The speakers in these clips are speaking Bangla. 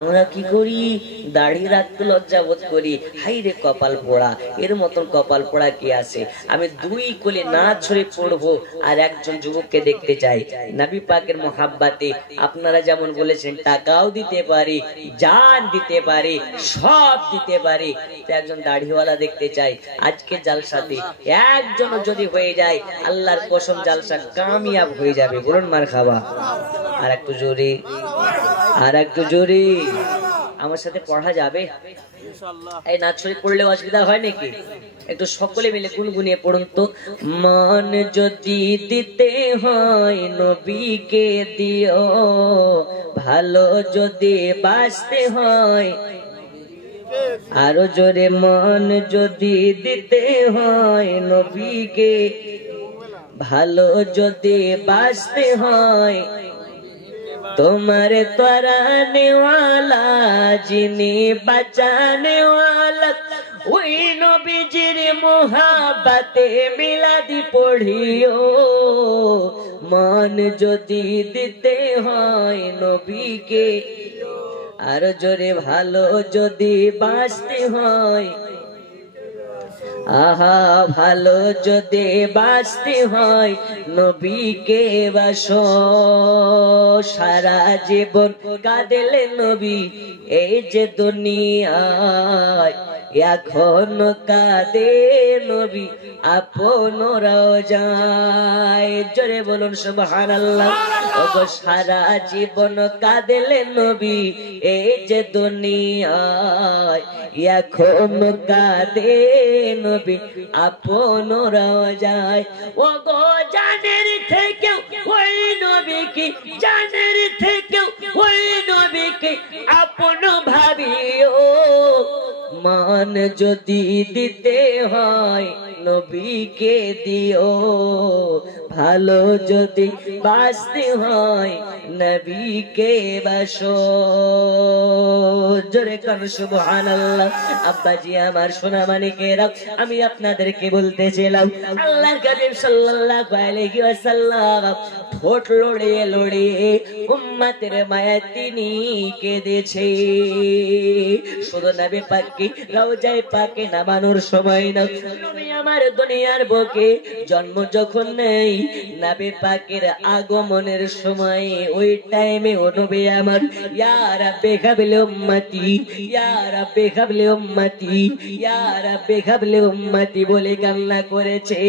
আমরা কি করি, দাড়ি রাখতে লজ্জা বোধ করি, হাই রে কপাল পোড়া, এর মতন কপাল পোড়া কি আছে। আমি দুই কোলে না ছড়ে পড়বো আর একজন যুবককে দেখতে চাই। নবী পাকের মোহাব্বতে আপনারা যেমন বলেছেন টাকাও দিতে পারি, জান দিতে পারি, সব দিতে পারি, তো একজন দাড়িওয়ালা দেখতে চাই। আজকে জালসাতে একজন যদি হয়ে যায়, আল্লাহর কসম জালসা কামিয়াব হয়ে যাবে। বলুন মার খাবা। আর একটু জোরে, আর একটু জোরে। আমার সাথে পড়া যাবে? এই নাচ শরীফ পড়লে অসুবিধা হয় নাকি? একটু সকলে মিলে গুনগুনিয়ে পড়ুন তো। মান যদি দিতে হয় নবীকে দিও, ভালো যদি বাঁচতে হয় আরো জোরে। মান যদি দিতে হয় নবীকে, ভালো যদি বাঁচতে হয়, তোমার তরানে ওয়ালা যিনি বাঁচানে ওয়ালা, ওই নবীজির মোহাব্বতে মিলাদি পড়িও। মন যদি দিতে হয় নবীকে, আর জোরে ভালো যদি বাঁচতে হয়, আহা ভালো যদি বাঁচতে হয় নবীকে বাসো। সারা জীবন কাঁদেলে নবী এই যে দুনিয়ায়, এখন কাঁদে নবী আপনরাও যায়। জোরে বলুন সুবহানাল্লাহ। ওগো সারা জীবন কাঁদেলে নবী এই যে দুনিয়ায়, এখন কাঁদে নবী আপনরাও যায়। ওগো জানের থেকে ওই নবীকে, জানের থেকে ওই নবীকে আপন ভাবিও। মান যদি দিতে হয় নবীকে দিও, ভালো যদি বাঁচতে হয় নবীকে বাসো। জোরে কান সুবহানাল্লাহ। আব্বাজি আমার সোনা মানিকেরা, আমি আপনাদেরকে বলতেছিলাম আল্লাহর হাবিব সাল্লাল্লাহু আলাইহি ওয়াসাল্লাম ঠোঁট লড়িয়ে লড়িয়ে উম্মতের মায়া তিনি কেঁদেছে। শুধু নবী পাককে রওজায়ে পাকে নামানোর সময় না, নবী আমার দুনিয়ার বুকে জন্ম যখন নেই, নবী পাকের আগমনের সময় ওই টাইমে ও নবী আমার ইয়া রাব্বি হাবলি উম্মতি, ইয়া রাব্বি হাবলি উম্মতি, ইয়া রাব্বি হাবলি উম্মতি বলে কান্না করেছে।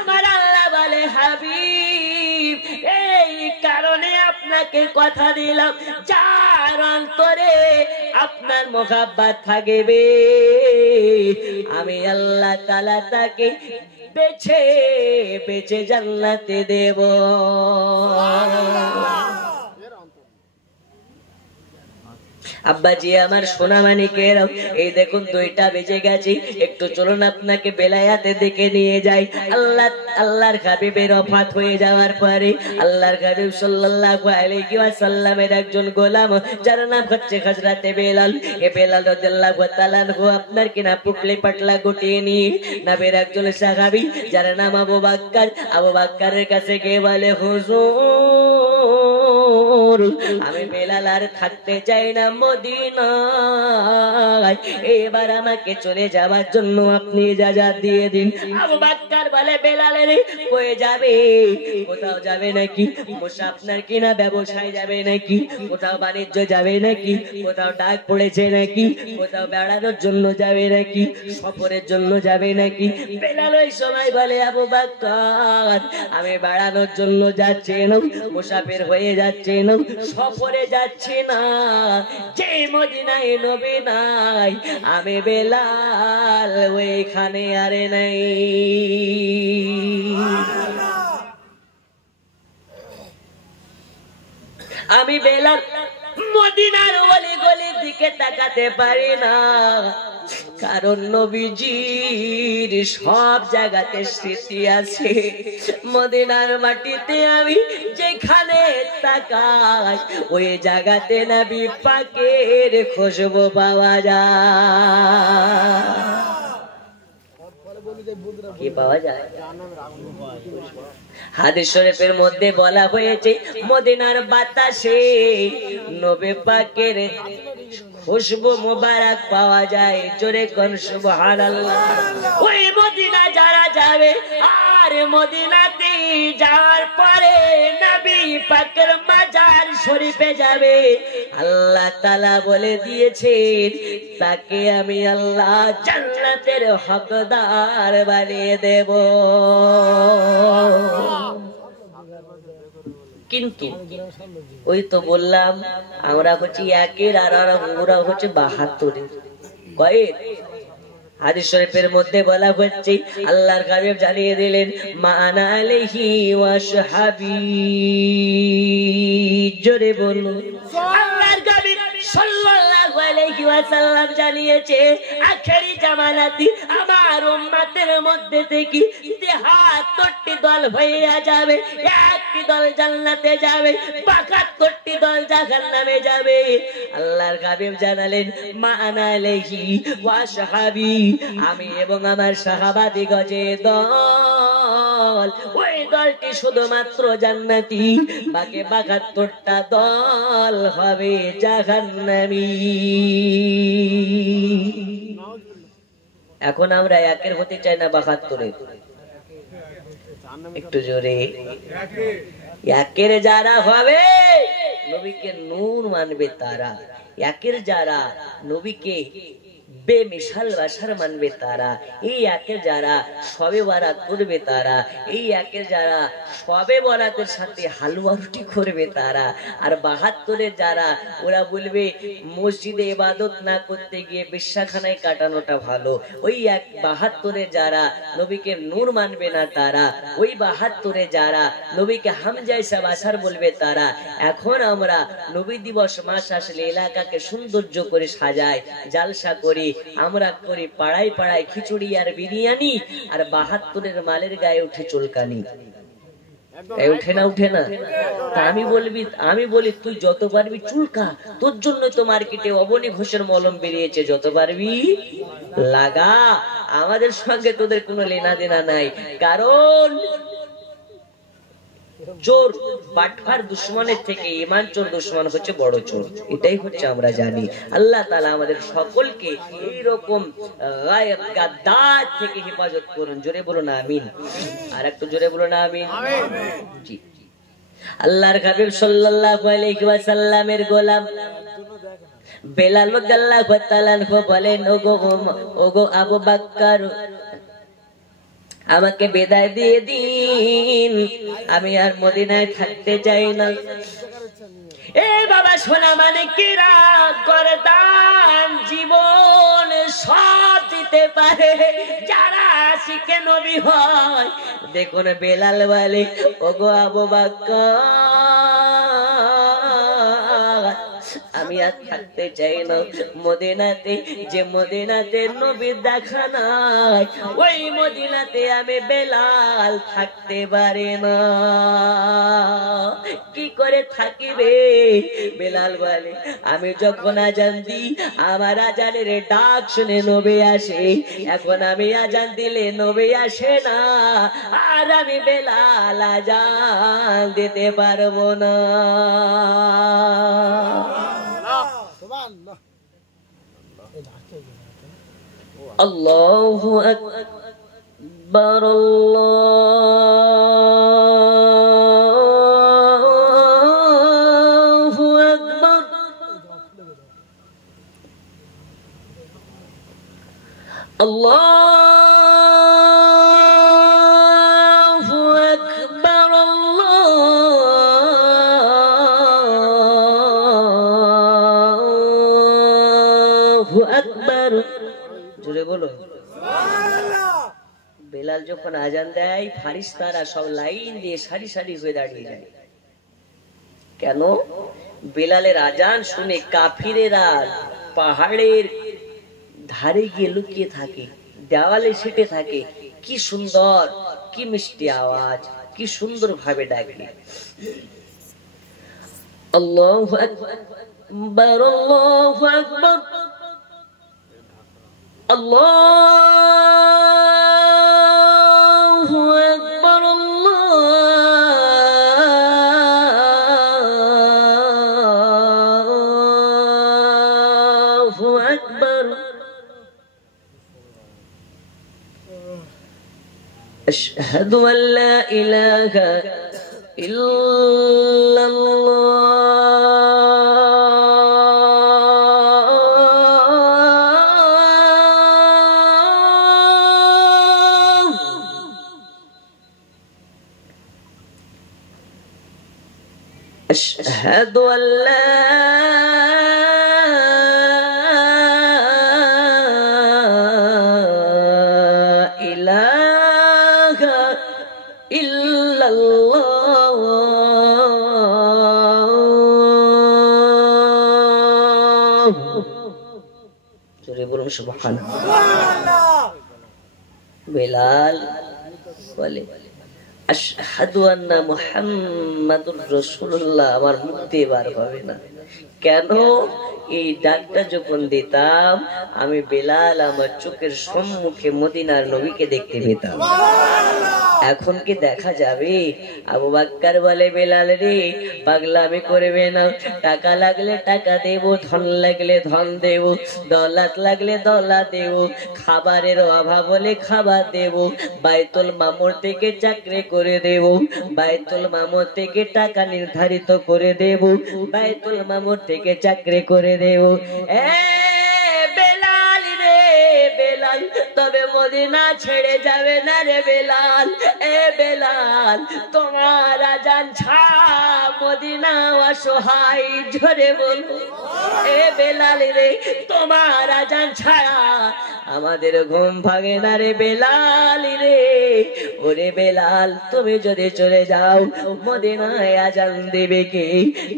আমার আল্লাহ বলে হাবিব, এই কারণে আপনাকে কথা দিলাম, যার অন্তরে আপনার মোহাব্বত থাকবে আমি আল্লাহ তাআলা তাকে বেছে বেছে জান্নাতে দেব। আব্বাজি আমার সোনা মানিকের, এই দেখুন 2টা বেজে গেছে, একটু চলুন আপনাকে বেলায়াতে দেখে নিয়ে যাই। আল্লাহর হাবিবের ওফাত হয়ে যাওয়ার পরে আল্লাহর হাবিব সাল্লাল্লাহু আলাইহি ওয়াসাল্লামের একজন গোলাম, যার নাম হচ্ছে হযরতে বেলাল। এ বেলাল রাদিয়াল্লাহু তাআলা আনহু আপনার কিনা পুটলি পাটলা গুটিয়ে নিয়ে নবীর একজন সাহাবী যার নাম আবু বকর, আবু বকরের কাছে গিয়ে বলে হুজুর, আমি বেলাল আর থাকতে চাই না মদিনায়, এবার আমাকে চলে যাওয়ার জন্য আপনি ইজাজত দিয়ে দিন। আবু বকর বলে বেলালের কই যাবে? কোথাও যাবে নাকি? মুসা আপনার কিনা ব্যবসায় যাবে নাকি? কোথাও বাণিজ্য যাবে নাকি? কোথাও ডাক পড়েছে নাকি? কোথাও বেড়ানোর জন্য যাবে নাকি? সফরের জন্য যাবে নাকি? বেলাল ওই সময় বলে আবু বকর, আমি বেড়ানোর জন্য যাচ্ছি না, মুসাফির হয়ে যাচ্ছি না, সফরে যাচ্ছি না, যে মদিনায় নবী নাই আমি বেলাল ওইখানে আরে নাই। আমি বেলাল মদিনার অলি গলির দিকে তাকাতে পারি না, কারণ নবীজির সব জায়গাতে স্মৃতি আছে। মদিনার মাটিতে আমি যেখানে তাকাই ওই জায়গাতে নবী পাকের খুশবু পাওয়া যায়। কি পাওয়া যায়? হাদিস শরীফের মধ্যে বলা হয়েছে মদিনার বাতাসে নবী পাকের খুশবু মোবারক পাওয়া যায়। জোরে কোন সুবহানাল্লাহ। ওই মদিনা যারা যাবে আর মদিনাতে যাওয়ার পরে নবী পাকের মাজার শরীফে যাবে, আল্লাহ তাআলা বলে দিয়েছেন তাকে আমি আল্লাহ জান্নাতের হকদার বানিয়ে দেব। কিন্তু ওই তো বললাম আমরা হচ্ছে একের আর ওরা হচ্ছে 72 কয়েক। হাদিস শরীফের মধ্যে বলা হচ্ছে আল্লাহর হাবিব জানিয়ে দিলেন মা আনা আলাইহি ওয়া সাহাবী। জোরে বলুন আল্লাহর হাবিব সাল্লাল্লাহু আলাইহি ওয়াসাল্লাম জানিয়েছে আখেরি জামানাতে আমার উম্মতের মধ্যে থেকে 73টি দল হয়ে যাবে, একটি দল জান্নাতে যাবে, 72টি দল জাহান্নামে যাবে। আল্লাহর হাবিব জানালেন মা আনা আলাইহি ওয়া সাহাবী, আমি এবং আমার সাহাবাদিগণ যে দল, ওই দলটি শুধুমাত্র জান্নাতি, বাকি 72টা দল হবে জাহান্নামী। এখন আমরা একের হতে চাই না 72-এর? একটু জোরে। একের যারা হবে নবীকে নূর মানবে তারা, একের যারা নবীকে বেমিশাল বাসার মানবে তারা, এই একের যারা সবে বরাত করবে তারা, এই একের যারা সবে বরাতের সাথে হালুয়া রুটি করবে তারা, আর 72-এর যারা ওরা বলবে মসজিদে ইবাদত না করতে গিয়ে বিশ্বাখানায় কাটানোটা ভালো, ওই 72-এর যারা নবীকে নূর মানবে না তারা, ওই 72-এর যারা নবীকে হামজাইসা বাসার বলবে তারা। এখন আমরা নবী দিবস মাস আসলে এলাকাকে সৌন্দর্য করে সাজাই, জালসা করি, আমরা করি পাড়ায় পাড়ায় খিচুড়ি আর বিরিয়ানি, আর 72-এর মালের গায়ে উঠে চুলকানি। উঠে না? উঠে না? তা আমি বলি তুই যত পারবি চুলকা, তোর জন্য তো মার্কেটে অবনী ঘোষের মলম বেরিয়েছে, যত পারবি লাগা, আমাদের সঙ্গে তোদের কোনো লেনা দেনা নাই। কারণ চোর বাটফার দুশ্মনের থেকে ঈমান চোর দুশ্মন হচ্ছে বড় চোর, এটাই হচ্ছে আমরা জানি। আল্লাহ তাআলা আমাদের সকলকে এইরকম গায়েব গাদ্দার থেকে হেফাজত করুন। জোরে বলুন আমিন। আর একটু জোরে বলুন আমিন। জি। আল্লাহর হাবিব সাল্লাল্লাহু আলাইহি ওয়াসাল্লামের গোলাম বেলাল রাদিয়াল্লাহু তাআলা বলেন ওগো আবু বকর, আমাকে বিদায় দিয়ে দিন, আমি আর মদিনায় থাকতে চাই না। এ বাবা সোনা মানিকেরা, করদান জীবন সব দিতে পারে যারা আশিকে নবী হয়। দেখুন বেলাল বলে ওগো আবু বকর, আমি আর থাকতে চাই না মদিনাতে, যে মদিনাতে নবীর দেখা নাই, ওই মদিনাতে আমি বেলাল থাকতে পারি না। কি করে থাকিবে? বেলাল বলে আমি যখন আজান দিই আমার আজানের ডাক শুনে নবী আসে, এখন আমি আজান দিলে নবী আসে না, আর আমি বেলাল আজান দিতে পারবো না। আল্লাহু আকবার, আল্লাহু আকবার, আল্লাহু আকবার, আল্লাহু আকবার। জোরে বলো সুবহানাল্লাহ। বেলাল যখন আজান দেয় ফারিস্তারা সব লাইন দিয়ে সারি সারি হয়ে দাঁড়িয়ে যায়। কেন? বেলালের আজান শুনে কাফিরেরা পাহাড়ের ধারে গিয়ে লুকিয়ে থাকে, দেওয়ালে সেটে থাকে। কি সুন্দর, কি মিষ্টি আওয়াজ, কি সুন্দর ভাবে ডাকে। আল্লাহু আকবার, আল্লাহু আকবার, আল্লাহু আকবার, আল্লাহু আল্লাহু আকবার আশহাদু আল্লা ইলাহা ইল্লাল্লাহ আশহাদু আল্লা বেলাল বলে আশহাদু আন্না মুহাম্মাদুর রাসূলুল্লাহ, আমার মুখ দিয়ে বার হবে না। কেন? এই ডাকটা যখন দিতাম আমি বেলাল আমার চোখের সম্মুখে মদিনার নবীকে দেখতে পেতাম। এখন কি দেখা যাবে? আবু বকর বলে বেলাল রে পাগলামি করবে না, টাকা লাগলে টাকা দেব, ধন লাগলে ধন দেব, দৌলত লাগলে দৌলত দেব, খাবারের অভাব হলে খাবার দেব, বাইতুল মামুর থেকে চাকরি করে দেব, বাইতুল মামুর থেকে টাকা নির্ধারিত করে দেব, বাইতুল মামুর থেকে চাকরি করে দেব। বেলাল রে বেলাল, তবে মদিনা ছেড়ে যাবে না রে বেলাল। বেলাল তোমার আজান ছাড়া মদিনা অসহায়, জোরে বলো। বেলাল রে তোমার আজান ছাড়া আমাদের ঘুম ভাঙে না রে বেলাল রে। ওরে বেলাল তুমি যদি চলে যাও মদিনায় আজান দেবে কে?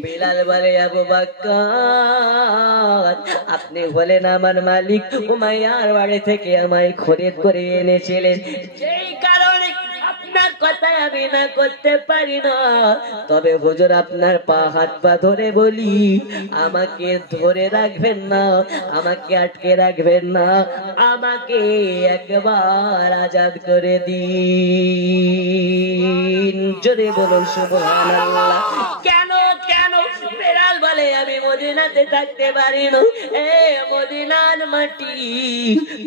বেলাল বলে আবু বকর আপনি হলেন আমার মালিক, উমাইয়ার বাড়ি থেকে আমায় খরিদ করে এনেছিলেন, যেই কারণে আপনার কথা আমি না করতে পারি না। তবে হুজুর আপনার পা হাত পা ধরে বলি, আমাকে ধরে রাখবেন না, আমাকে আটকে রাখবেন না, আমাকে একবার আজাদ করে দিন। জোরে বলুন সুবহানাল্লাহ। কেন কেন? বেলাল বলে আমি মদিনাতে থাকতে পারি না। মদিনার মাটি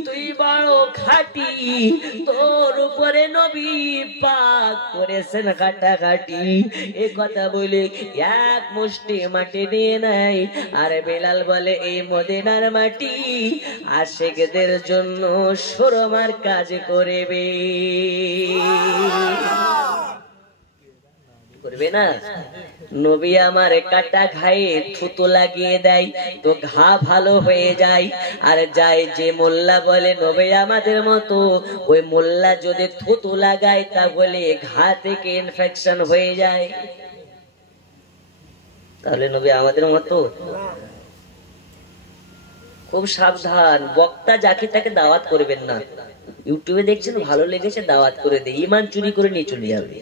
তুই বড় খাঁটি, তোর উপরে নবী পাক করেছেন কাটাকাটি। এ কথা বলে এক মুষ্টি মাটি নিয়ে নাই। আর বেলাল বলে এই মদিনার মাটি আশিকদের জন্য সুরমার কাজ করবে, করবে না? নবী আমার কাটা ঘায়ে থুতু লাগিয়ে দেয় তো ঘা ভালো হয়ে যায়। আর যায় যে মোল্লা বলে নবী আমাদের মতো, ওই মোল্লা যদি থুতু লাগায় তাহলে ঘা থেকে ইনফেকশন হয়ে যায়। তাহলে নবী আমাদের মতো? খুব সাবধান, বক্তা যাকে তাকে দাওয়াত করবেন না। ইউটিউবে দেখছেন ভালো লেগেছে দাওয়াত করে দেয়, ঈমান চুরি করে নিয়ে চলে যাবে।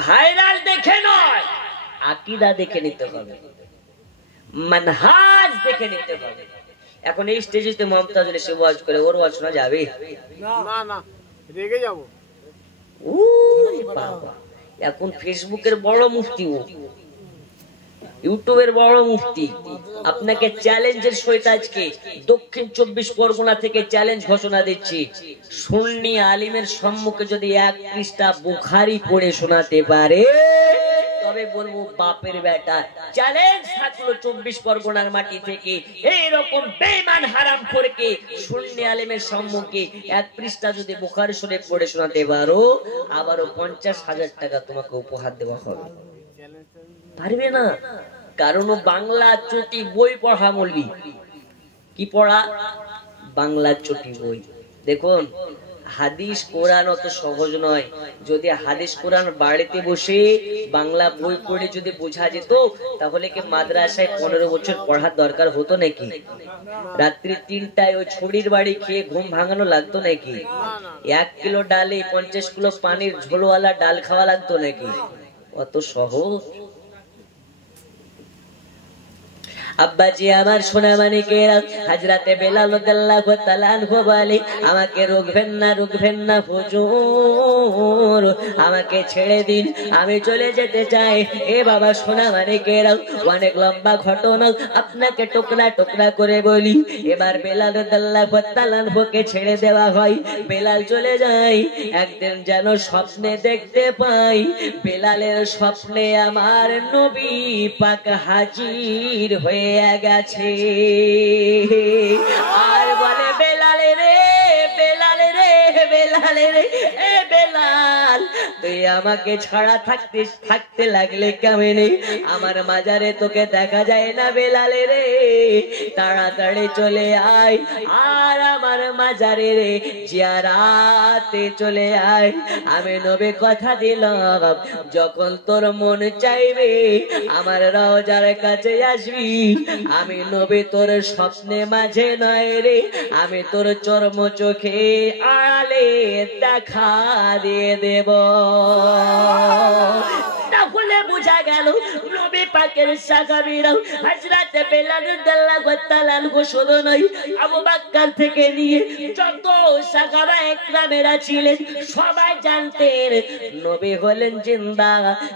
ভাইরাল দেখে নয়, আকীদা দেখে নিতে হবে, মানহাজ দেখে নিতে হবে। এখন এই স্টেজে মমতাজুল এসে ওয়াজ করে, ওর ওয়াজ শোনা যাবে না? না, রেগে যাব। ওই বাবা, এখন ফেসবুকের বড় মুফতি, ও ইউটিউবের বড় মুফতি। আপনাকে চ্যালেঞ্জের সহিত আজকে দক্ষিণ 24 পরগনা থেকে চ্যালেঞ্জ ঘোষণা দিচ্ছি, সুন্নি আলিমের সম্মুখে যদি এক পৃষ্ঠা বুখারী পড়ে শোনাতে পারে তবে বলবো বাপের বেটা। চ্যালেঞ্জ থাকলো 24 পরগনার মাটি থেকে, এইরকম বেঈমান হারামখোরকে সুন্নি আলিমের সম্মুখে এক পৃষ্ঠা যদি বুখারী শরীফ পড়ে শোনাতে পারো, আবারও 50,000 টাকা তোমাকে উপহার দেওয়া হবে। পারবে না? কারণ বাংলা চটি বই পড়া মৌলবি। কি পড়া? বাংলা চটি বই। দেখুন হাদিস কোরআন অত সহজ নয়। যদি হাদিস কোরআন বাড়িতে বসে বাংলা বই পড়ে যদি বোঝা যেত তাহলে কি মাদ্রাসায় 15 বছর পড়ার দরকার হতো নাকি? রাত্রি 3টায় ওই ছড়ির বাড়ি খেয়ে ঘুম ভাঙানো লাগতো নাকি? 1 কিলো ডালে 50 কিলো পানির ঝোলওয়ালা ডাল খাওয়া লাগতো নাকি? অত সহজ? আব্বাজি আমার সোনা মানিকেরা, হযরতে বেলাল রাদিয়াল্লাহু তাআলা আনহু বলে, আমাকে রুকবেন না হুজুর, আমাকে ছেড়ে দিন, আমি চলে যেতে চাই। এ বাবা সোনা মানিকেরা, অনেক লম্বা ঘটনা, আপনাকে টুকরা টুকরা করে বলি। এবার বেলাল রাদিয়াল্লাহু তাআলা আনহুকে ছেড়ে দেওয়া হয়, বেলাল চলে যায়। একদিন যেন স্বপ্নে দেখতে পাই, বেলালের স্বপ্নে আমার নবী পাক হাজির হয়ে গেছে। আর বলে, বেলালে রে, বেলালে রে, বেলালে রে, এ বেলাল, তুই আমাকে ছাড়া থাকতে লাগলে কেমনে? আমার মাজারে তোকে দেখা যায় না বেলালে রে, তাড়াতাড়ি চলে আয় আর আমার মাজারে রে জিয়ারাতে চলে আয়। আমি নবী কথা দিলাম, যখন তোর মন চাইবে আমার রওজার কাছে আসবি, আমি নবী তোর স্বপ্নে মাঝে নয় রে, আমি তোর চর্ম চোখে আড়ালে দেখা দিয়ে দেব। তাহলে বোঝা গেল নবী পাকের সাহাবীরা হযরত বেলাল রাদিয়াল্লাহু তাআলা আনহু শুধু নয়, আবু বকর থেকে নিয়ে যত সাহাবা একরামেরা ছিলেন সবাই জানতেন নবী হলেন জিন্দা,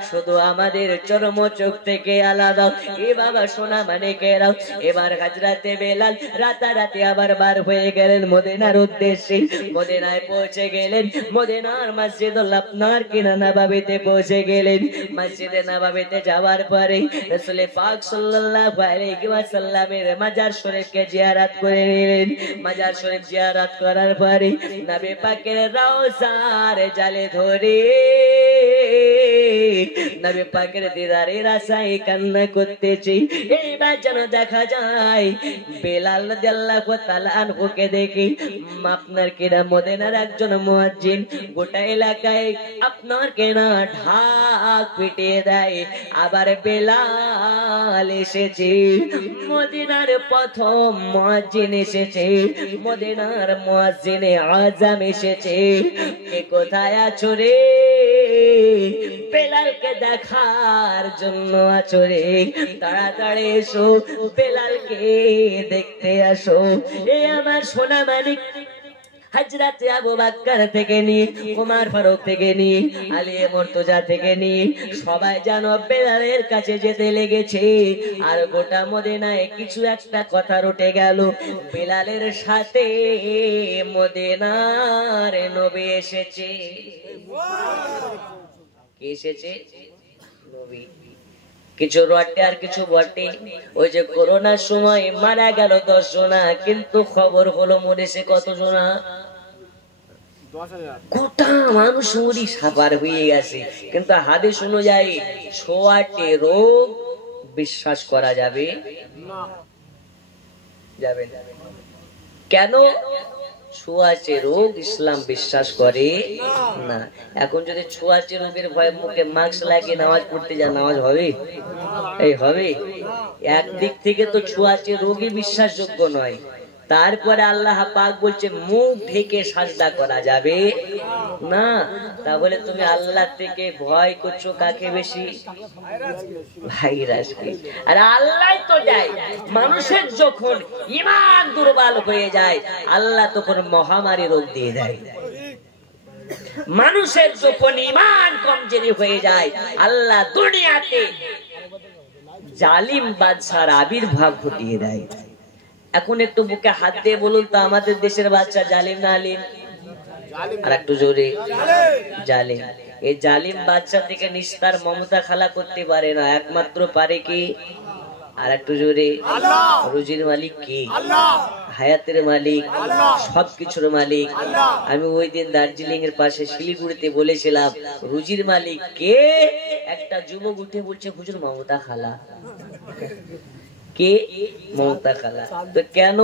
শুধু আমাদের চর্ম চোখ থেকে আলাদা। এ বাবা সোনা মানিকেরা, এবার হযরত বেলাল রাতারাতি আবার বার হয়ে গেলেন মদিনার উদ্দেশ্যে। মদিনায় পৌঁছে গেলেন, মদিনার মসজিদুল আপনার কিনা নববীতে পৌঁছে গেলেন। মসজিদে নববীতে যাওয়ার পরে রাসূল পাক সাল্লাল্লাহু আলাইহি ওয়াসাল্লামের মাজার শরীফকে জিয়ারত করে নিলেন। মাজার শরীফ জিয়ারত করার পরে নবী পাকের রওজার জালে ধরে নবী পাকের দিদারের আশায় কান্না করতেছে। এইবার যেন দেখা যায় বেলাল রাদিয়াল্লাহু তাআলা আনহুকে দেখে আপনার কিনা মদিনার একজন মুয়াজ্জিন গোটা এলাকায় আপনার কিনা ঢাক পিটিয়ে দেয়। আবার বেলাল এসেছে, মদিনার প্রথম মুয়াজ্জিন এসেছে, মদিনার মুয়াজ্জিনে আজম এসেছে। কে কোথায় আছো রে? বেলালকে দেখার জন্য আছো রে? তাড়াতাড়ি এসো, বেলালকে দেখতে আসো। এ আমার সোনা মানিক হযরত আবু বকর থেকে নিয়ে ওমর ফারুক থেকে নিয়ে আলী মুর্তজা থেকে নিয়ে সবাই যেন বেলালের কাছে যেতে লেগেছে। আর গোটা মদিনায় কিছু একটা কথা রটে গেল, বেলালের সাথে মদিনার নবী এসেছে। কে এসেছে? নবী। কিছু রটে আর কিছু বটে। ওই যে করোনার সময় মারা গেল 10 জনা, কিন্তু খবর হলো মরেছে কত জনা? গোটা মানুষ মরি সাবার হয়ে গেছে। কিন্তু হাদিস অনুযায়ী 6টি রোগ বিশ্বাস করা যাবে না। যাবে না কেন? 6টি রোগ ইসলাম বিশ্বাস করে না। এখন যদি 6টি রোগের ভয়ে মুখে মাস্ক লাগিয়ে নামাজ পড়তে যা, নামাজ হবে? এই হবে? একদিক থেকে তো 6টি রোগই বিশ্বাসযোগ্য নয়। তারপরে আল্লাহ পাক বলছে মুখ ঢেকে সাজদা করা যাবে না। তাহলে তুমি আল্লাহ থেকে ভয় করছো কাকে বেশি? ভাইরাসকে। আর আল্লাহ তো দেয়। মানুষের যখন ঈমান দুর্বল হয়ে যায় আল্লাহ তখন মহামারী রোগ দিয়ে দেয়। মানুষের যখন ঈমান কমজোরি হয়ে যায় আল্লাহ দুনিয়াতে জালিম বাদশার আবির্ভাব ঘটিয়ে দেয়। এখন একটু বুকে হাত দিয়ে বলুন তো, আমাদের দেশের বাচ্চা জালিম না আলিম? আর একটু জোরে। জালিম। এই জালিম বাচ্চা থেকে নিস্তার মমতা খালা করতে পারে না, একমাত্র পারে কি? আর একটু জোরে। রুজির মালিক কি? হায়াতের মালিক, সবকিছুর মালিক। আমি ওই দিন দার্জিলিং এর পাশে শিলিগুড়িতে বলেছিলাম রুজির মালিক কে? একটা যুবক উঠে বলছে হুজুর মমতা খালা। কে? মমতা খালা। তো কেন?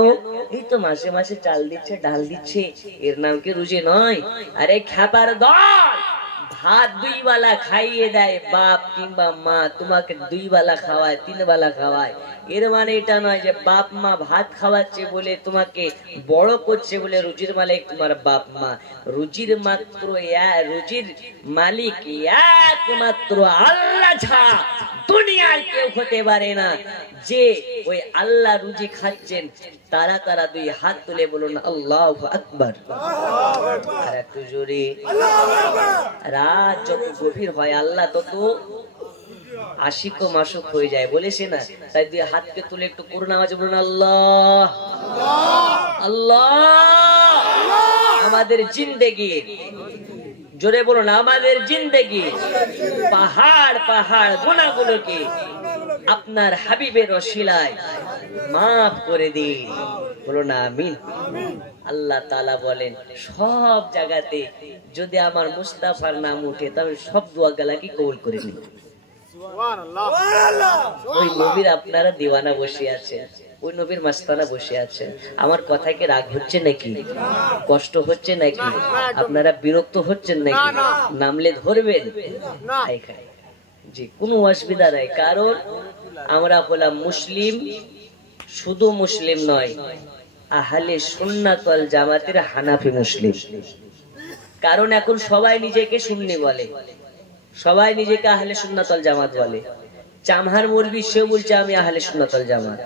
এই তো মাসে মাসে চাল দিচ্ছে, ডাল দিচ্ছে, এর নাম কি রুজি নয়? আরে খ্যাপার দল, ভাত 2 বেলা খাইয়ে দেয় বাপ কিংবা মা, তোমাকে 2 বেলা খাওয়ায়, 3 বেলা খাওয়ায়। এর মানে এটা নয় যে বাপ মা ভাত খাওয়াচ্ছে বলে তোমাকে বড় করছে বলে রুজির মালিক তোমার বাপ মা। রুজির মাত্র রুজির মালিক একমাত্র আল্লাহ ছাড়া দুনিয়ার কেউ হতে পারে না যে ওই আল্লাহ রুজি খাচ্ছেন। তারা তারা দুই হাত তুলে বলুন আল্লাহু আকবার। আর একটু জোরে। রাত যত গভীর হয় আল্লাহ তত আশিক ও মাসুক হয়ে যায়, বলেছে না? তাই দুই হাতকে তুলে একটু করুন আওয়াজে বলুন আল্লাহ আল্লাহ। আমাদের জিন্দেগি, জোরে বলুন, আমাদের জিন্দেগি পাহাড় পাহাড় গুনাহগুলোকে আপনার হাবিবের ওসিলায় মাফ করে দিন, বলুন আমিন। আল্লাহ তাআলা বলেন সব জায়গাতে যদি আমার মুস্তাফার নাম উঠে তবে সব দোয়া গালাকে কবুল করে নিন। ওই নবীর আপনারা দিওয়ানা বসে আছেন, ওই নবীর মাস্তানা বসে আছেন। আমার কথায় কি রাগ হচ্ছে নাকি? কষ্ট হচ্ছে নাকি? আপনারা বিরক্ত হচ্ছেন নাকি? নামলে ধরবেন জি, কোনো অসুবিধা নাই। কারণ আমরা হলাম মুসলিম, শুধু মুসলিম নয়, আহলে সুন্নাত ওয়াল জামাতের হানাফি মুসলিম। কারণ এখন সবাই নিজেকে সুন্নি বলে, সবাই নিজেকে আহলে সুন্নাত ওয়াল জামাত বলে। চামহার মৌলবি সেও বলছে আমি আহলে সুন্নাত ওয়াল জামাত,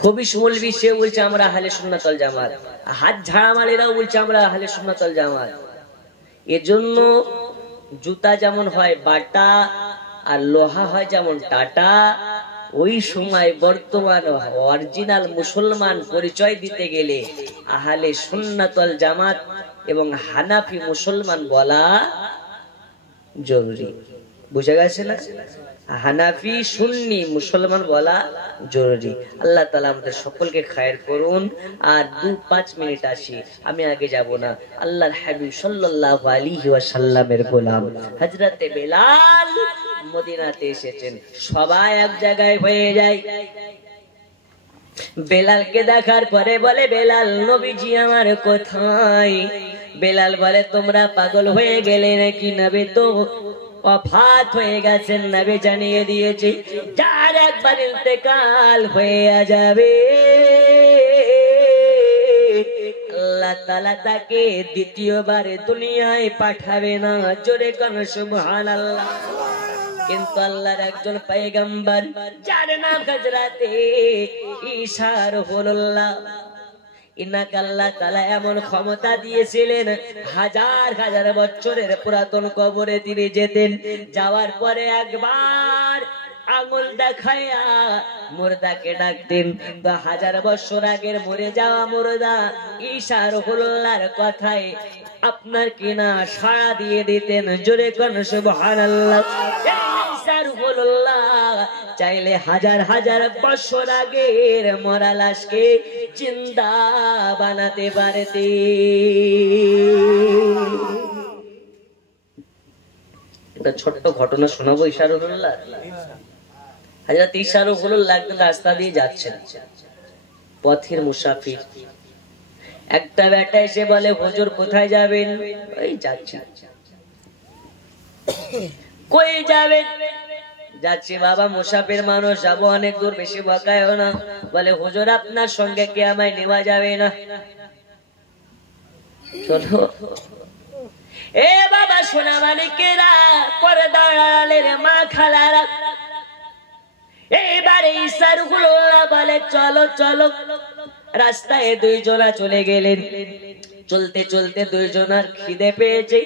খবিশ মৌলবি সেও বলছে আমরা আহলে সুন্নাত ওয়াল জামাত, হাত ঝাড়ামালেরাও বলছে আমরা আহলে সুন্নাত ওয়াল জামাত। এজন্য জুতা যেমন হয় বাটা আর লোহা হয় যেমন টাটা, ওই সময় বর্তমান অরিজিনাল মুসলমান পরিচয় দিতে গেলে আহলে সুন্নাত ওয়াল জামাত এবং হানাফি মুসলমান বলা জরুরি। বুঝা গেছে না? হানাফি সুন্নি মুসলমান বলা জরুরি। আল্লাহ তাআলা আমাদের সকলকে খায়ের করুন। আর 2-5 মিনিট আসি, আমি আগে যাব না। আল্লাহর হাবিব সাল্লাল্লাহু আলাইহি ওয়াসাল্লামের গোলাম হযরতে বেলাল মদিনাতে এসেছেন। সবাই এক জায়গায় হয়ে যায়। বেলালকে দেখার পরে বলে বেলাল নবীজি আমার কোথায়? বেলাল বলে তোমরা পাগল হয়ে গেলে নাকি? নবী তো ওফাত হয়ে গেছেন, নবী জানিয়ে দিয়েছে যার একবার ইন্তেকাল হয়ে যাবে আল্লাহ তাআলা তাকে দ্বিতীয়বার দুনিয়ায় পাঠাবে না। জোরে কোন সুবহানাল্লাহ। কিন্তু আল্লাহর একজন পয়গম্বর যার নাম হযরতে ঈসা রূহুল্লাহ, ইনাকে আল্লাহ তাআলা এমন ক্ষমতা দিয়েছিলেন হাজার হাজার বছরের পুরাতন কবরে তিনি যেতেন। যাওয়ার পরে একবার আঙুল দেখায়া মুর্দাকে ডাকতেন। তো হাজার বছর আগের মরে যাওয়া মুর্দা ঈসা রূহুল্লাহর কথায় আপনার কিনা সাড়া দিয়ে দিতেন। জোরে কোন সুবহানাল্লাহ। ঈসা রূহুল্লাহ চাইলে হাজার হাজার বছর আগের মরা লাশকে জিন্দা বানাতে পারতে। একটা ছোট্ট ঘটনা শোনাবো ঈসা রূহুল্লাহ। হযরত ঈসা রূহুল্লাহ একদিন রাস্তা দিয়ে যাচ্ছেন, পথের মুসাফির। একটা বেটা এসে বলে হুজুর কোথায় যাবেন? ওই যাচ্ছি। কই যাবেন? যাচ্ছি বাবা, মুসাফির মানুষ, যাবো অনেক দূর, বেশি বকায়ও না। বলে হুজুর আপনার সঙ্গে কি আমায় নেওয়া যাবে না? চলো। এ বাবা সোনা মানিকেরা, পর্দার আড়ালের মা খালারা, এইবারে ঈসা রূহুল্লাহ বলে চলো চলো। রাস্তায় দুইজনা চলে গেলেন। চলতে চলতে দুইজনার খিদে পেয়েছে।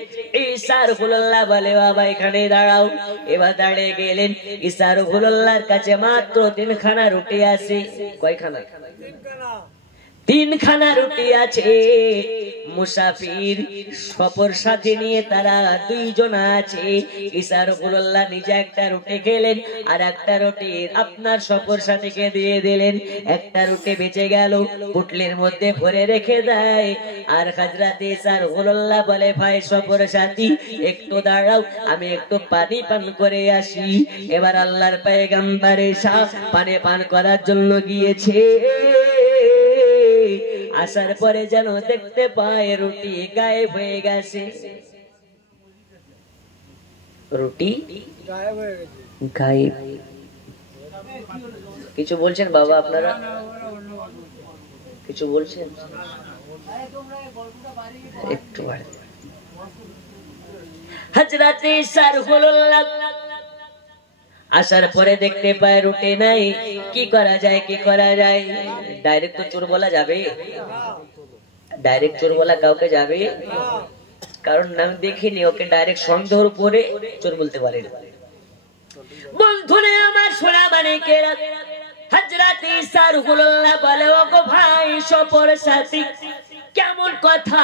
ঈসা রূহুল্লাহ বলে বাবা এখানে দাঁড়াও। এবার দাঁড়িয়ে গেলেন। ঈসা রূহুল্লাহর কাছে মাত্র 3খানা রুটি আছে। কয়খানা? 3খানা রুটি আছে। মুসাফির সফর সাথী নিয়ে তারা দুইজন আছে। ঈসা রূহুল্লাহ নিজে একটা রুটি খেলেন আর একটা রুটি আপনার সফর সাথীকে দিয়ে দিলেন। একটা রুটি বেঁচে গেল, পুটলির মধ্যে ভরে রেখে দেয়। আর হযরত ঈসা রূহুল্লাহ বলে ভাই সফর সাথী একটু দাঁড়াও, আমি একটু পানি পান করে আসি। এবার আল্লাহর পয়গম্বর ঈসা পানি পান করার জন্য গিয়েছে। আসার পরে যেন দেখতে পায় রুটি গায়েব হয়ে গেছে। রুটি গায়েব। কিছু বলছেন বাবা আপনারা? কিছু বলছেন? একটু হযরত ঈসা রূহুল্লাহ আসার পরে দেখতে পায় রুটি নাই। কি করা যায়, কি করা যায়? ডাইরেক্ট তো চোর বলা যাবে? ডাইরেক্ট চোর বলা কাউকে যাবে? কারণ আমি দেখিনি ওকে ডাইরেক্ট সন্দেহের উপরে চোর বলতে পারে। বন্ধুরে আমার সোনা মানিকেরা, হযরত ঈসা রুহুল্লাহ বলে, ওগো ভাই সফর সাথী, কেমন কথা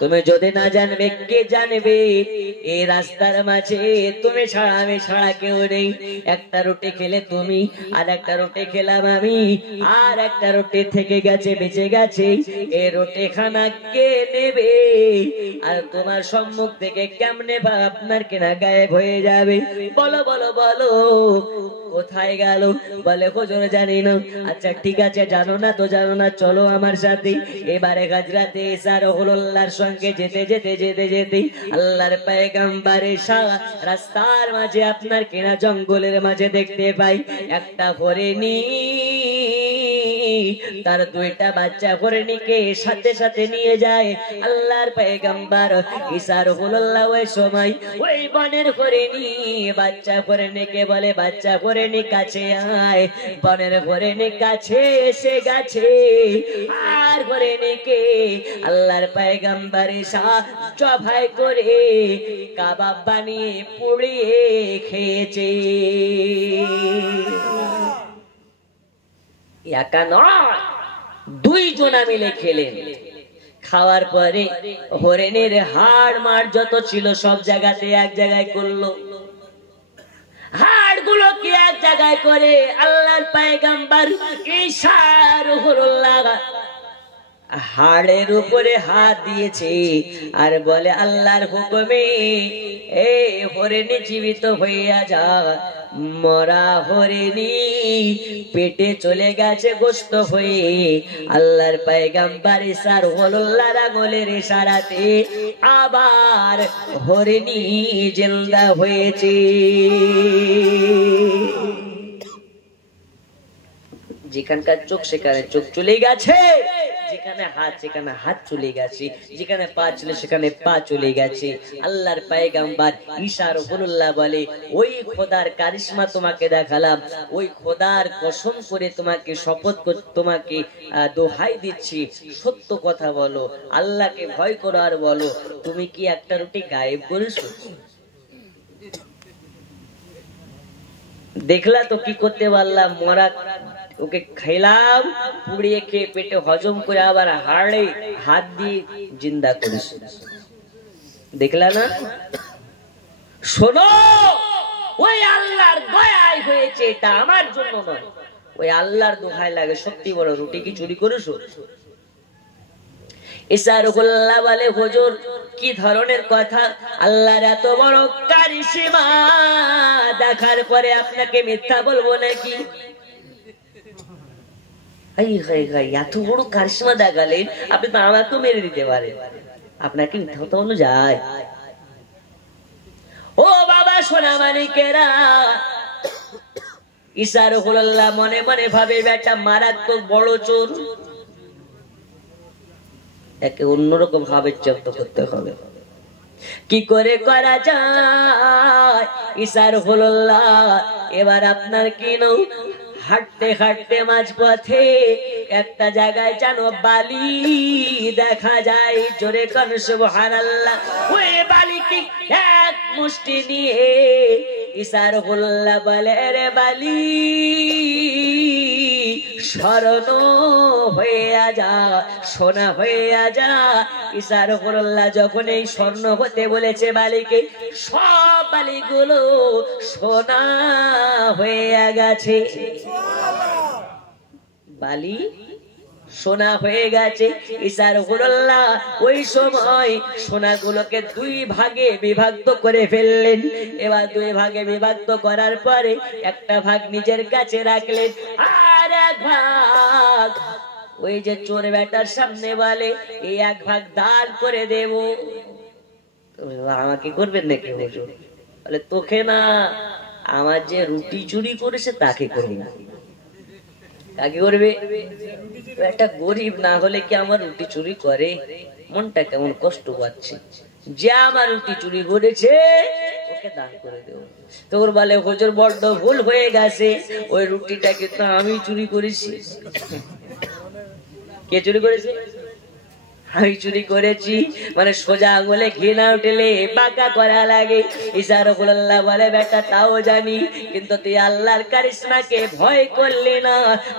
তুমি যদি না জানবে কে জানবে? এই রাস্তার মাঝে তুমি ছাড়া আমি ছাড়া কেউ নেই। একটা রুটি খেলে তুমি, আর একটা রুটি খেলাম আমি, আর একটা রুটি থেকে গেছে, বেঁচে গেছে। এই রুটি খানা কে নেবে? আর তোমার সম্মুখ থেকে কেমনে বা আপনার কেনা গায়েব হয়ে যাবে? বলো বলো বলো, কোথায় গেল? বলে হুজুর জানি না। আচ্ছা ঠিক আছে, জানো না তো জানো না, চলো আমার সাথে। এবারে হযরত ঈসা রুহুল্লাহর সঙ্গে যেতে যেতে যেতে যেতে আল্লাহর পয়গম্বর ঈসা রাস্তার মাঝে আপনার কেনা জঙ্গলের মাঝে দেখতে পাই একটা হরিণী, তার দুইটা বাচ্চা হরিণীকে সাথে সাথে নিয়ে যায়। আল্লাহর পয়গম্বর ঈসা রুহুল্লাহ ওই সময় ওই বনের হরিণী বাচ্চা হরিণীকে বলে, বাচ্চা হরিণী কাছে আয়। বনের হরিণী কাছে এসে গেছে, আর হরিণীকে আল্লাহর পয়গম্বর ঈসা জবাই করে কাবাব বানিয়ে পুড়িয়ে খেয়েছে। একা নয়, দুইজনা মিলে খেলেন। খাওয়ার পরে হরিণের হাড় মার যত ছিল সব জায়গাতে এক জায়গায় করলো। হাড় গুলোকে এক জায়গায় করে আল্লাহর পয়গম্বর ঈসা রুহুল্লাহ হাড়ের উপরে হাত দিয়েছে আর বলে, আল্লাহর হুকুমে এ হরিণী জীবিত হইয়া যা। মরা হরিণী পেটে চলে গেছে গোশত হয়ে। আল্লাহর পয়গম্বর ঈসা রুহুল্লাহর আঙ্গুলের ইশারাতে আবার হরিণী জিন্দা হয়েছে। যেখানকার চোখ সেখানে চোখ চলে গেছে, যেখানে হাত সেখানে হাত চলে গেছে, যেখানে পা ছিল সেখানে পা চলে গেছে। আল্লাহর পয়গম্বর ঈসা রুহুল্লাহ বলে, ওই খোদার কারিশমা তোমাকে দেখালাম, ওই খোদার কসম করে তোমাকে শপথ করে তোমাকে দোহাই দিচ্ছি, সত্য কথা বলো, আল্লাহকে ভয় করো আর বলো, তুমি কি একটা রুটি গায়েব করেছো? দেখলা তো কি করতে পারলাম? মরা ওকে খেলাম, পুড়িয়ে খেয়ে পেটে হজম করে আবার হাড়ে হাত দিয়ে জিন্দা করেছে। দেখলা না? শোনো, ওই আল্লাহর দয়ায় হয়েছে, এটা আমার জন্য নয়। ওই আল্লাহর দোহাই লাগে, সত্যি বলো, রুটি কি চুরি করেছো? ঈসা রুহুল্লাহ বলে, হুজুর কি ধরনের কথা? আল্লাহর এত বড় কারিশমা দেখার পরে আপনাকে মিথ্যা বলবো নাকি? এত বড় কারিশমা দেখালেন, আপনি তো আমাকেও মেরে দিতে পারেন, আপনাকে মিথ্যা কথা বলা যায়? ও বাবা সোনা মানিকেরা, ঈসা রুহুল্লাহ মনে মনে ভাবে বেটা মারাত্মক বড় চোর, একে অন্যরকম ভাবে জব্দ করতে হবে। কি করে করা যায়? ঈসা রুহুল্লাহ এবার আপনার কি নাও, হাঁটতে হাঁটতে মাঝপথে একটা জায়গায় জানো বালি দেখা যায়, জোরে কান সুবহানাল্লাহ। ওই বালিকে এক মুষ্টি নিয়ে ঈসা রুহুল্লাহ বলে, রে বালি স্মরণ হয়ে যা, সোনা হয়ে যা। ঈসা রুহুল্লাহ যখন এই স্বর্ণ হতে বলেছে বালিকে, সব বালিগুলো সোনা হয়ে গেছে। বালি সোনা হয়ে গেছে। ঈসা রুহুল্লাহ ওই সময় সোনাগুলোকে দুই ভাগে বিভক্ত করে ফেললেন। এবার দুই ভাগে বিভক্ত করার পরে একটা ভাগ নিজের কাছে রাখলেন, আর এক ভাগ ওই যে চোর বেটার সামনে বলে, এই এক ভাগ দান করে দেব। আমাকে করবেন নাকি হুজুর? বলে, তোকে না, আমার যে রুটি চুরি করেছে তাকে করবে। কাকে করবে? একটা গরিব না হলে কি আমার রুটি চুরি করে? মনটা কেমন কষ্ট পাচ্ছে। যে আমার রুটি চুরি করেছে ওকে তাকে দান করে দেব। তখন বলে হুজুর বড্ড ভুল হয়ে গেছে, ওই রুটিটা কিন্তু আমি চুরি করেছি। কে চুরি করেছে? আমি চুরি করেছি। মানে সোজা আঙুলে ঘৃণা উঠলে বাঁকা করা লাগে। ঈসা রাসূলুল্লাহ বলে বেটা তাও জানি, কিন্তু তুই আল্লাহর কারিশমাকে ভয় করলি না,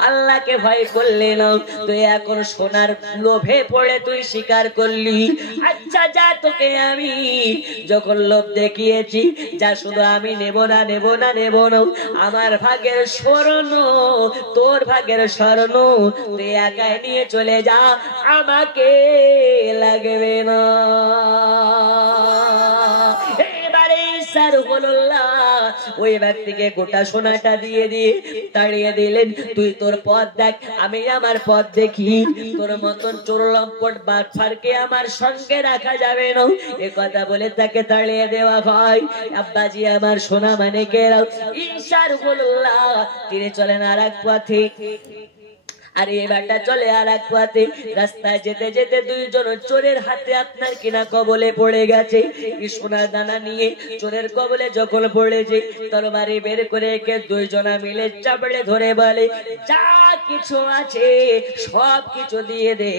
আল্লাহকে ভয় করলি না, তুই এখন সোনার লোভে পড়ে তুই স্বীকার করলি। আচ্ছা যা, তোকে আমি যখন লোভ দেখিয়েছি, যা শুধু আমি নেব না নেব না নেব না, আমার ভাগের স্বর্ণ তোর ভাগের স্বর্ণ তুই একাই নিয়ে চলে যা, আমাকে লাগবে না। এবারে ঈসা রাসূলুল্লাহ ওই ব্যক্তিকে গোটা সোনাটা দিয়ে তাড়িয়ে দিলেন। তুই তোর পথ দেখ, আমি আমার পথ দেখি। তোর মতন চোর লম্পট বাটফারকে আমার সঙ্গে রাখা যাবে না। এ কথা বলে তাকে তাড়িয়ে দেওয়া হয়। আব্বাজি আমার সোনা মানিকেরা, ঈসা রাসূলুল্লাহ তিনি চলেন আর এক পথে, আর এই বেটা চলে আর এক পথে। রাস্তায় যেতে যেতে দুইজন চোরের হাতে আপনার কিনা কবলে পড়ে গেছে। সোনার দানা নিয়ে চোরের কবলে যখন পড়েছে, তরবারি বের করে একে দুইজনা মিলে চাপড়ে ধরে বলে যা কিছু আছে সব কিছু দিয়ে দে,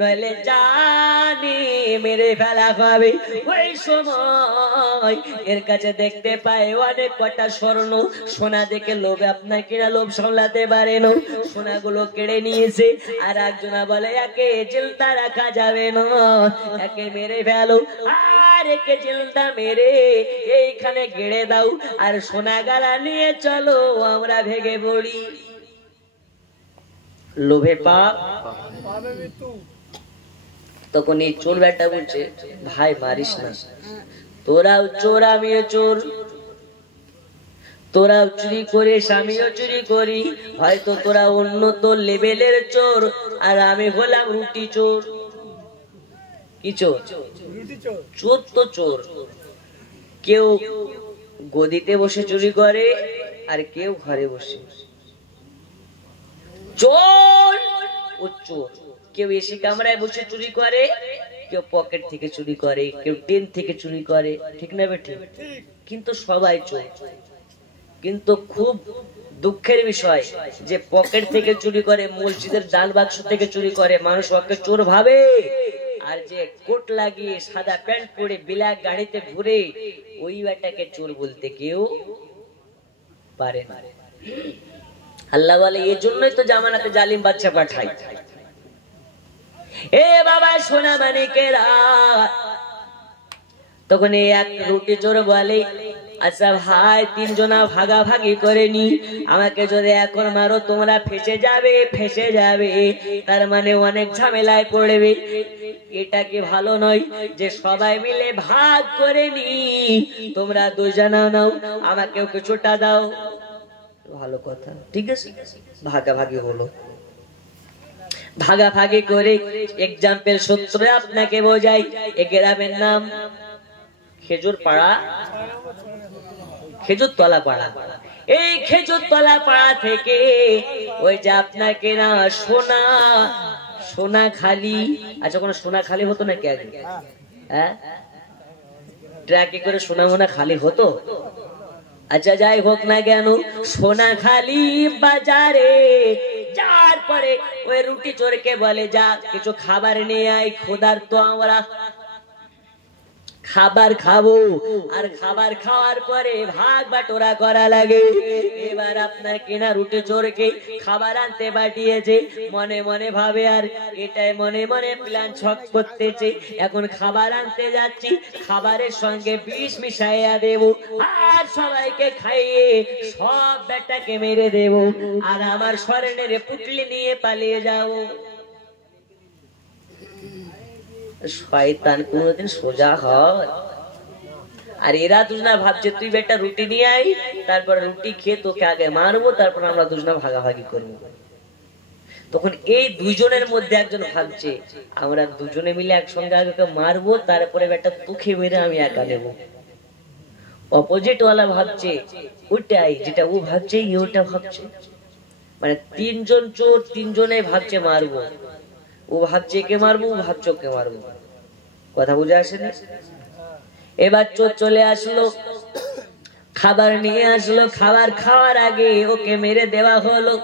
নইলে জানি মেরে ফেলা হবে। ওই সময় এর কাছে দেখতে পায় অনেক কটা স্বর্ণ সোনা, দেখে লোভে আপনার কিনা লোভ সামলাতে পারে না, সোনাগুলো কেড়ে নিয়েছে। আর একজনা বলে একে জিলদা রাখা যাবে না, একে মেরে ফেলো, আর একে জিলদা মেরে এইখানে গেড়ে দাও, আর সোনা গালা নিয়ে চলো আমরা ভেগে পড়ি। লোভে পাপ, তখন এই চোর বেটা বলছে ভাই মারিস না, তোরাও চোর আমিও চোর, তোরাও চুরি করিস আমিও চুরি করি, হয়তো তোরা উন্নত লেভেলের চোর আর আমি হলাম রুটি চোর। কি চোর? চোর তো চোর, কেউ গদিতে বসে চুরি করে আর কেউ ঘরে বসে। চোর ও চোর, কেউ এসি কামরায় বসে চুরি করে, কেউ পকেট থেকে চুরি করে, কেউ ট্রেন থেকে চুরি করে, ঠিক না বেঠি? কিন্তু সবাই চোর। কিন্তু খুব দুঃখের বিষয় যে পকেট থেকে চুরি করে, মসজিদের ডাল বাক্স থেকে চুরি করে, মানুষ ওকে চোর ভাবে। আর যে কোট লাগিয়ে সাদা প্যান্ট পরে ব্ল্যাক গাড়িতে ঘুরে, ওই বেটাকে চোর বলতে কেউ পারে না। আল্লাহ বলে এই জন্যই তো জামানাতে জালিম বাচ্চা পাঠাই। এ বাবা সোনা মানিকেরা, তখন এই এক রুটি চোর বলে আচ্ছা ভাই তিনজনা ভাগাভাগি করে নি, আমাকে যদি এখন মারো তোমরা ফেসে যাবে, তার মানে অনেক ঝামেলায় পড়বে। এটা কি ভালো নয় যে সবাই মিলে ভাগ করে নি, তোমরা দুজনা নাও আমাকেও কিছুটা দাও, ভালো কথা, ঠিক আছে। ভাগাভাগি হলো, ভাগাভাগি করে এক্সাম্পল সূত্রে আপনাকে বোঝাই। এই গ্রামের নাম খেজুর পাড়া, খেজুর তলা পাড়া। এই খেজুর তলা পাড়া থেকে ওই যে আপনাকে না সোনা খালি, আচ্ছা কোনো সোনা খালি হতো নাকি আগে? হ্যাঁ, ট্রাকে করে সোনা খালি হতো। আচ্ছা যাই হোক না কেন, সোনা খালি বাজারে যার পরে ওই রুটি চোরকে বলে যা কিছু খাবার নিয়ে আয়, ক্ষুধার্ত আমরা খাবার খাবো। আর খাবার খাওয়ার পরে ভাগ বাটোরা করা লাগে। এবার আপনার কিনা রুটি চোরকে খাবার আনতে পাঠিয়েছে, মনে মনে ভাবে আর এটাই মনে মনে প্ল্যান ছক করতেছে, এখন খাবার আনতে যাচ্ছি, খাবারের সঙ্গে বিষ মিশাইয়া দেব, আর সবাইকে খাইয়ে সব বেটাকে মেরে দেব, আর আমার স্বর্ণের পুটলি নিয়ে পালিয়ে যাবো। শয়তান কোনদিন সোজা হয়? আর এরা দুজনা ভাবছে তুই বেটা রুটি নিয়ে আই, তারপর রুটি খেয়ে তোকে আগে মারবো, তারপর আমরা দুজনা ভাগাভাগি করবো। তখন এই দুইজনের মধ্যে একজন ভাবছে আমরা দুজনে মিলে একসঙ্গে আগে মারবো, তারপরে বেটা তোকে মেরে আমি একা নেবো। অপোজিট ওয়ালা ভাবছে ওটাই, যেটা ও ভাবছে ওটা ভাবছে। মানে তিনজন চোর তিনজনে ভাবছে মারবো, ও ভাবছে কে মারবো, ও ভাবছে ওকে মারবো। কথা বুঝে আসে না? এবার চোর চলে আসলো, খাবার নিয়ে আসলো, খাবার খাওয়ার আগে ওকে মেরে দেওয়া হলো।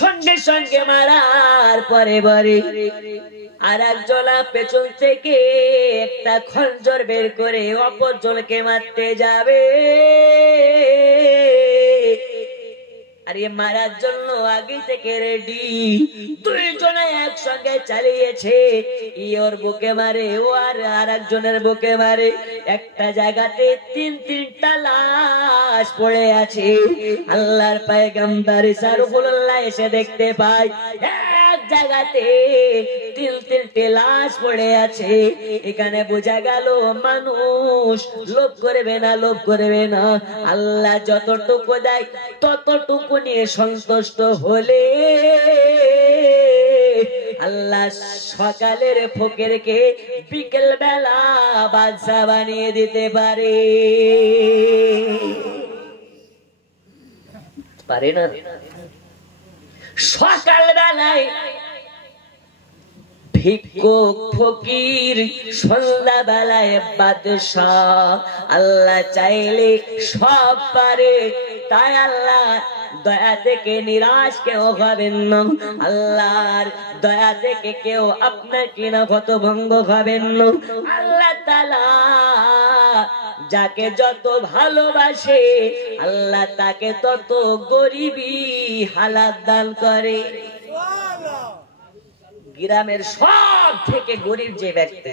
সঙ্গে সঙ্গে মারার পরে পরে আর একজনা পেছন থেকে একটা খঞ্জর বের করে অপরজনকে মারতে যাবে। আর এ মারার জন্য আগে থেকে রেডি, দুইজনে একসঙ্গে চালিয়েছে। ওর বুকে মারে, ও আর একজনের বুকে মারে। একটা জায়গাতে তিনটা লাশ পড়ে আছে। আল্লাহর পয়গম্বর সারফুল্লাহ এসে দেখতে পায় এক জায়গাতে তিনটে লাশ পড়ে আছে। এখানে বোঝা গেল মানুষ লোভ করবে না, লোভ করবে না। আল্লাহ যতটুকু দেয় ততটুকু নিয়ে সন্তুষ্ট হলে আল্লাহ সকালের ফকিরকে বিকেল বেলা বাদশা বানিয়ে দিতে পারে। পারে না? সকাল বেলায় ভিক্ষুক ফকির, সন্ধ্যা বেলায় বাদশাহ। আল্লাহ চাইলে সব পারে, তাই আল্লাহ দয়া থেকে নিরাশ কেউ হবেন না। আল্লাহর দয়া থেকে কেউ আপনার কিনা হতভঙ্গ হবেন না। আল্লাহ তাআলা যাকে যত ভালোবাসে আল্লাহ তাকে তত গরিবী হালাত দান করে। গ্রামের সব থেকে গরিব যে ব্যক্তি,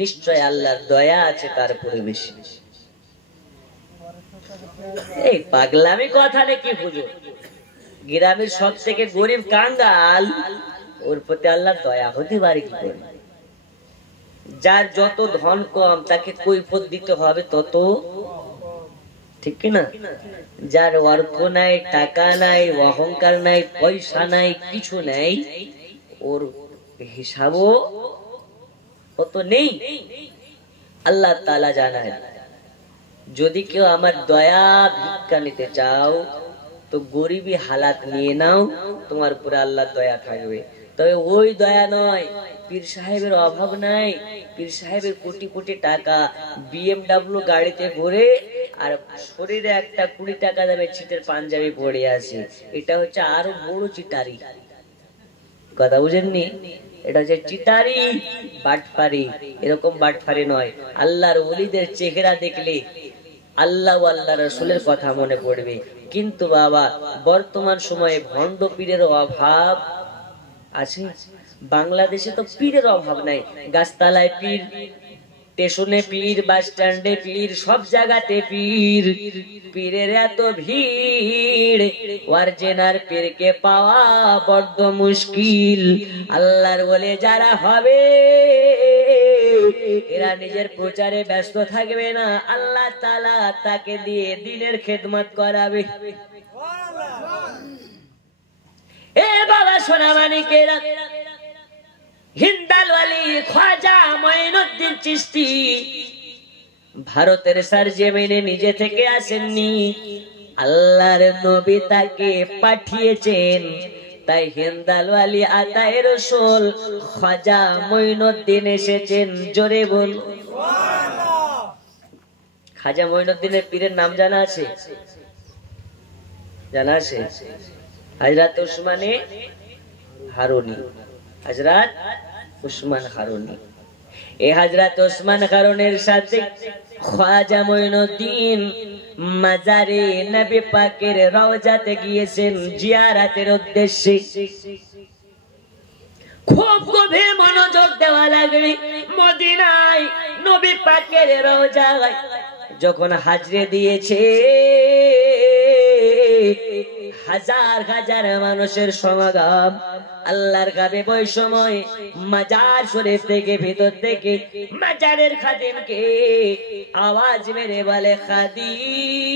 নিশ্চয় আল্লাহর দয়া আছে তার উপরে বেশি। এই পাগলামি কথা নাকি হুজুর? গ্রামের সব থেকে গরিব কাঙ্গাল, ওর প্রতি আল্লাহর দয়া হতে পারে কি করে? যার যত ধন কম তাকে কৈফিয়ত দিতে হবে তত, ঠিক কিনা? যার অর্থ নাই, টাকা নাই, অহংকার নাই, পয়সা নাই, কিছু নাই, ওর হিসাবও কত নেই। আল্লাহ তাআলা জানায় যদি কেউ আমার দয়া ভিক্ষা নিতে চাও তো গরিবী হালাত নিয়ে নাও, তোমার উপরে আল্লাহ দয়া থাকবে। তবে ওই দয়া নয়, পীর সাহেবের অভাব নাই, পীর সাহেবের কোটি কোটি টাকা, BMW গাড়িতে ভরে আর শরীরে একটা 20 টাকা দামের ছিটের পাঞ্জাবি পরে আছে, এটা হচ্ছে আরো বড় চিটারি। কথা বুঝেননি? এটা হচ্ছে চিটারি, বাটপারি। এরকম বাটপারি নয়। আল্লাহর ওলিদের চেহারা দেখলে আল্লাহ আল্লাহ রাসূলের কথা মনে পড়বে। কিন্তু বাবা বর্তমান সময়ে ভণ্ড পীরের অভাব আছে। বাংলাদেশে তো পীরের অভাব নাই। গাছতলায় পীর, স্টেশনে পীর, বাস স্ট্যান্ডে পীর, সব জায়গাতে পীর। পীরের এত ভিড়, অরিজিনাল পীরকে পাওয়া বড্ড মুশকিল। আল্লাহর বলে যারা হবে এরা নিজের প্রচারে ব্যস্ত থাকবে না, আল্লাহ তাআলা তাকে দিয়ে দ্বীনের খেদমত করাবে। এ বাবা সোনা মানিকেরা, হিন্দাল ওয়ালি খ্বাজা মঈনুদ্দিন চিশতি ভারতের সরজমিনে নিজে থেকে আসেননি, আল্লাহর নবী তাকে পাঠিয়েছেন। তাই হিন্দাল ওয়ালি আতায়ে রাসূল খ্বাজা মঈনুদ্দিন এসেছেন। জোরে বল সুবহানাল্লাহ। খাজা মঈনুদ্দিনের পীরের নাম জানা আছে? জানা আছে? হযরত উসমানে হারুনি। হযরত উসমান হারুনি। এই হযরত উসমান হারুনের সাথে খ্বাজা মঈনুদ্দিন মাজারে নবী পাকের রওজাতে গিয়েছেন জিয়ারতের উদ্দেশ্যে। খুব গভীর মনোযোগ দেওয়া লাগবে। মদিনায় নবী পাকের রওজায় যখন হাজরে দিয়েছে, হাজার হাজার মানুষের সমাগম। আল্লাহর কাবে ওই সময় মাজার শরীফ থেকে ভিতর থেকে মাজারের খাদিমকে আওয়াজ মেরে বলে, খাদিম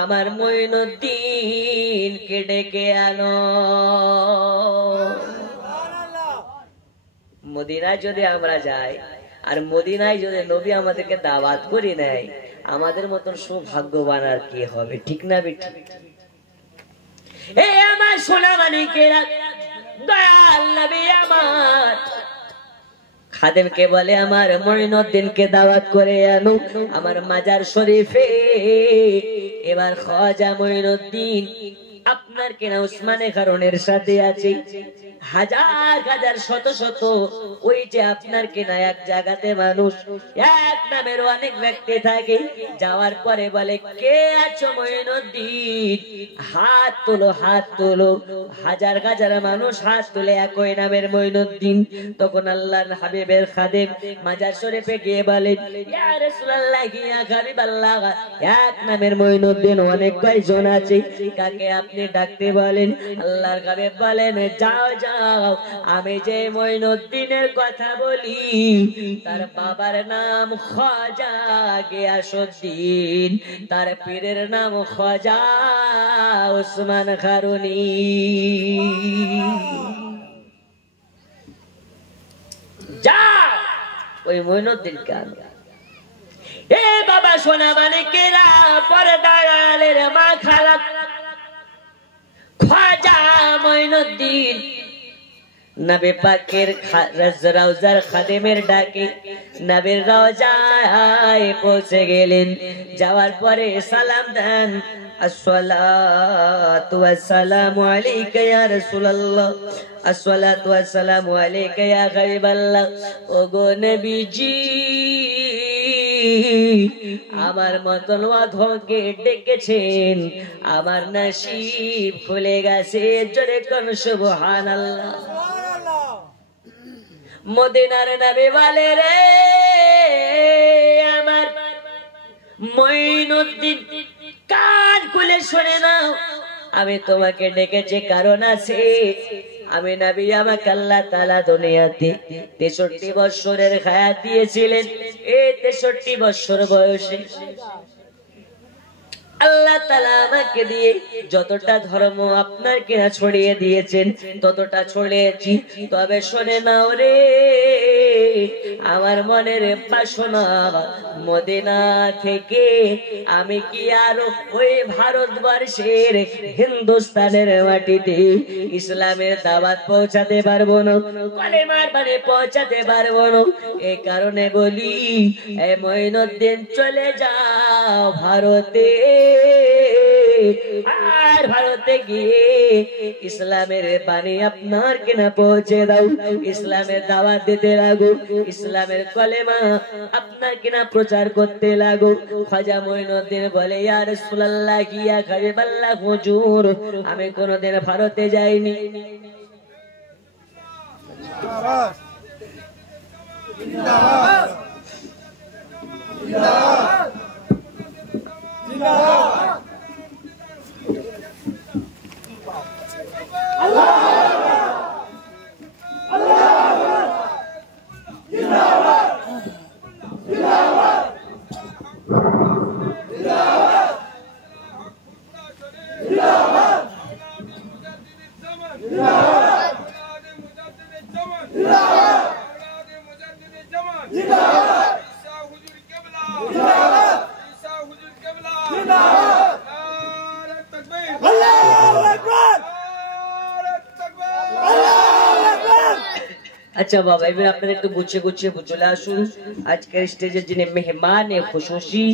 আমার মঈনুদ্দিনকে ডেকে আনো। মদিনায় যদি আমরা যাই আর মদিনায় যদি নবী আমাদেরকে দাওয়াত করে নেয়, আমাদের মতন সৌভাগ্যবান আর কি হবে? ঠিক না বেটি? এই আমার সোনা মানিকেরা, দয়াল নবী আমার খাদেমকে বলে আমার মঈনুদ্দিনকে দাওয়াত করে আনো আমার মাজার শরীফে। এবার খাজা মঈনুদ্দিন আপনার কেনা উসমানে কারণের সাথে আছে, হাজার হাজার শত শত ওই যে আপনার কেনা এক জায়গাতে মানুষ এক নামের অনেক ব্যক্তি থাকে। যাওয়ার পরে বলে কে আছো মঈনুদ্দিন, হাত তোলো হাত তোলো। হাজার হাজার মানুষ হাত তুলে একই নামের মঈনুদ্দিন। তখন আল্লাহর হাবিবের খাদেম মাজার শরীফে গিয়ে বলেন ইয়া রাসূলুল্লাহ ইয়া হাবিবাল্লাহ, এক নামের মঈনুদ্দিন অনেক কয়জন আছে, কাকে আপনি ডাকতে বলেন? আল্লাহর হাবিব বলেন যাও যাও, আমি যে মঈনুদ্দিনের কথা বলি তার বাবার নাম খাজা গিয়াসউদ্দিন, তার পীরের নাম খাজা উসমান খারুনি। যা ওই মঈনুদ্দিনকে আনো। এ বাবা সোনা মানিকেরা, পর্দার আড়ালের মা খালা খাজা মঈনুদ্দিন নবী পাকের রওজার খাদেমের ডাকে নবীর রওজায় পৌঁছে গেলেন। যাওয়ার পরে সালাম দেন আসসালাতু ওয়াসসালামু আলাইকা ইয়া রাসূলুল্লাহ, আসসালাতু ওয়াসসালামু আলাইকা ইয়া হাবিবাল্লাহ। ওগো নবীজি আমার মতন অধমকে ডেকেছেন, আমার নসিব খুলে গেছে, জোরে কোন সুবহানাল্লাহ। মদিনার নবী বলে রে আমার মঈনুদ্দিন কান খুলে শুনে নাও, আমি তোমাকে ডেকেছি কারণ আছে। আমি নবী, আমাকে আল্লাহ তাআলা দুনিয়াতে 63 বছরের হায়াত দিয়েছিলেন। এই 63 বছর বয়সে আল্লাহ তাআলা আমাকে দিয়ে যতটা ধর্ম আপনার কিনা ছড়িয়ে দিয়েছেন ততটা ছড়িয়েছি। তবে শুনে নাও রে আমার মনের বাসনা, মদিনা থেকে আমি কি আরো ওই ভারতবর্ষের হিন্দুস্তানের মাটিতে ইসলামের দাওয়াত পৌঁছাতে পারবো না, কলেমার বাণী পৌঁছাতে পারবো না। এই কারণে বলি এ মঈনুদ্দিন চলে যাও ভারতে, আর ভারতে গিয়ে ইসলামের বাণী আপনার কিনা পৌঁছে দাও, ইসলামের দাওয়াত দিতে লাগো, ইসলামের কলেমা আপনার কিনা প্রচার করতে লাগো। খাজা মঈনুদ্দিন বলে ইয়া রাসূলুল্লাহ ইয়া হাবিবাল্লাহ হুজুর, আমি কোনোদিন ভারতে যাইনি। আচ্ছা বাবা, এবার আপনারা একটু গুছিয়ে গুছিয়ে চলে আসুন। আজকের স্টেজের যিনি মেহমান খুশুসি,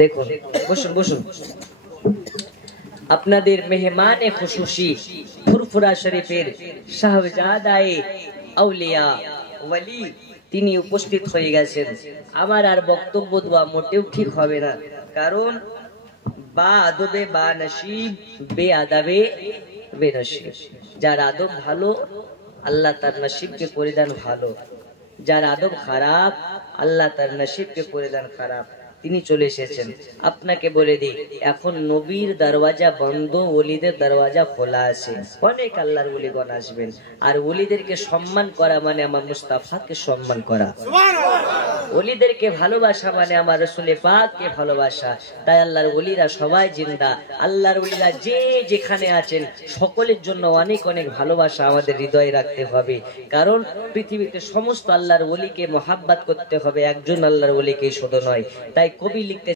দেখুন বসুন বসুন, আপনাদের মেহমানে খুশুসি ফুরফুরা শরীফের শাহজাদায়ে আউলিয়া ওয়ালি তিনি উপস্থিত হয়ে গেছেন। আমার আর বক্তব্য দেওয়া মোটেও ঠিক হবে না, কারণ বা আদবে বা নসিব, বে আদাবে বে নসিব। যার আদব ভালো আল্লাহ তার নসিবকে করে দেন ভালো, যার আদব খারাপ আল্লাহ তার নসিবকে করে দেন খারাপ। তিনি চলে এসেছেন। আপনাকে বলে দিই, এখন নবীর দরওয়াজা বন্ধ, ওলিদের দরওয়াজা খোলা আছে। অনেক আল্লাহর ওলিগণ আসবেন, আর ওলিদেরকে সম্মান করা মানে আমার মুস্তাফাকে সম্মান করা। ওলিদেরকে ভালোবাসা মানে আমার রাসূলে পাককে ভালোবাসা। তাই আল্লাহর ওলিরা সবাই জিন্দা। আল্লাহর ওলিরা যে যেখানে আছেন সকলের জন্য অনেক অনেক ভালোবাসা আমাদের হৃদয়ে রাখতে হবে। কারণ পৃথিবীতে সমস্ত আল্লাহর ওলিকে মহাব্বত করতে হবে, একজন আল্লাহর ওলিকে শুধু নয়। তাই কবি লিখতে